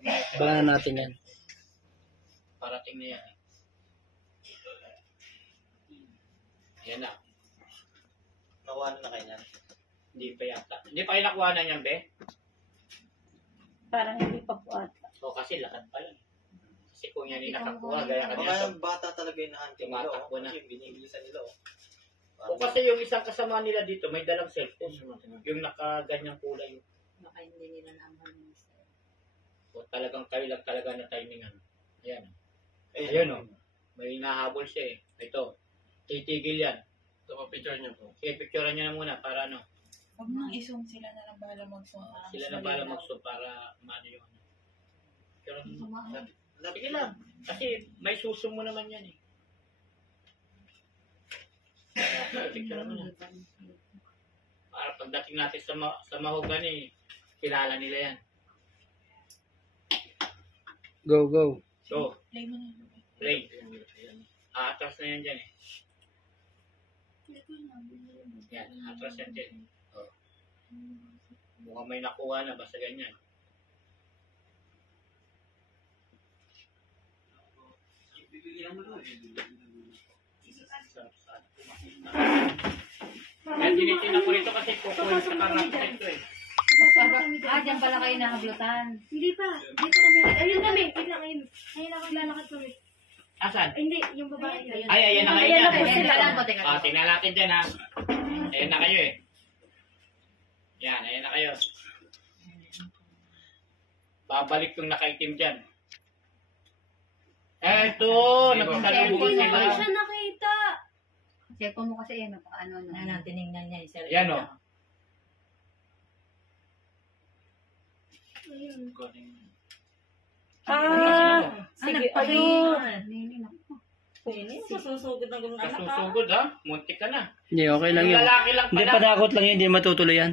Abangan natin yan. Parating na yan. Yan na. Nakuha na kayo niyan. Hindi pa yata. Hindi pa kayo nakuha na yan, be? Parang hindi pa po ata. O kasi lakad pa lang. Kasi kung yan yung nakakuha, gaya ka niya. Mga bata talaga yung nahanting nila. Tumatakbo na. Kasi binibilisan nila. O kasi yung isang kasama nila dito, may dalang cellphone. Yung nakaganyang kulay. Baka hindi nila naman. O talagang kayo lang talaga na timingan. Ayan. Ayun. Ayun o. May nahabol siya eh. Ito. Titigil yan. Ito pa picture niyo po. Sige, picturean niya na muna para ano. Huwag nang isong sila na lang bahala mag-zoom. Sila na pala magso para maano yung ano. Picturean. Sige lang. Kasi may susum mo naman yan eh. Ayan, picturean mo na. Para pagdating natin sa mahugan eh, kilala nila yan. Go, go. So, Play mo na. play. Atras na yan dyan eh. Yan, atras yan dyan. Oh. Mukhang may nakuha na, basta ganyan. Yan, tinitin ko rito kasi kukuha sa karapit ito eh. Diyan pala kayo nahablutan. Hindi pa. Dito kami. Ayun kami. Bigla ngayon. Ayun ako lalakad kami. Asan? Hindi, yung babae. Ay, ayan na kayo Ayan na po dyan. sila. Tingnan natin dyan ha. Ayan na kayo eh. Yan, ayan na kayo. Babalik yung nakaitim dyan. Ito, nakasalubong Hindi na ko sila. siya nakita. Cellphone mo kasi yan. Ano na. Tinignan niya yung cellphone. Yan o. Ayun. Sige, ayun. Masusugod na gano'n. Kasusugod ha. Muntik ka na. Hindi, okay lang Yung yun. lalaki lang Hindi, pala. padakot lang yun. Hindi matutuloy yan.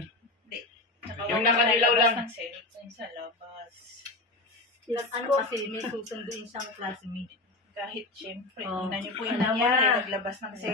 Yung nakadilaw lang. Sa labas. Ano kasi may susunduin siyang classmate. Kahit syempre, Oh. tingnan niyo po yung Alam mo nangyari. na. Naglabas ng cellphone.